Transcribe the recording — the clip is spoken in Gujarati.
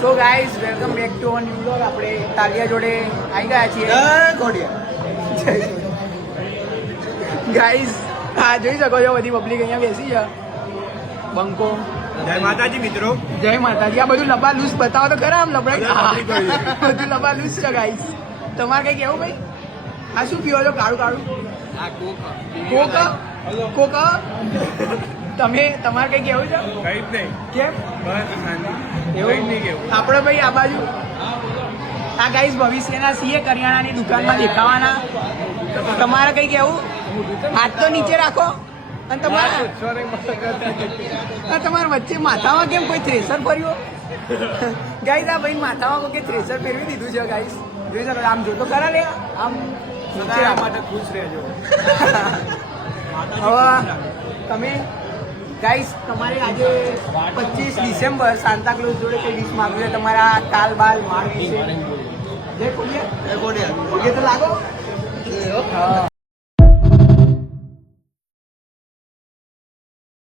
So guys welcome back to a new vlog. આપણે તાલિયા જોડે આવી ગયા છીએ. ગાઈઝ હા જોઈ શકો છો બધી પબ્લિક અહીંયા બેસી છે. બંકો જય માતાજી મિત્રો. જય માતાજી. આ બધું લબા લૂસ બતાવો તો ખરા આમ લબડાઈ બધું લબા લૂસ છે ગાઈઝ. તમારે કઈ કેવું ભાઈ? આ શું પીવો છો? કાળું કાળું કોક તમે તમારે કઈ કેવું છે? કઈ જ નહીં. કેમ બસ શાંતિ. એવું નહીં કેવું. આપણે ભાઈ આ બાજુ આ ગાઈઝ ભવિષ્યના સીએ કરિયાણાની દુકાનમાં દેખાવાના. તમારે કઈ કેવું? હાથ તો નીચે રાખો. અને તમારા વચ્ચે માથામાં કેમ કોઈ થ્રેસર ફર્યું? ગાઈઝ આ ભાઈ માથામાં કોઈ થ્રેસર ફેરવી દીધું છે ગાઈઝ. જોઈ શકો આમ જોતો ખરા લે આમ સદા માટે ખુશ રહેજો. હવે તમે ગાઈસ તમારે આજે 25 ડિસેમ્બર સાન્તાક્લોઝ જોડે કઈ વિશ માંગવું છે તમારા કાલ બાલ માર વિશે? જય કોડિયા. ઓકે તો લાગો.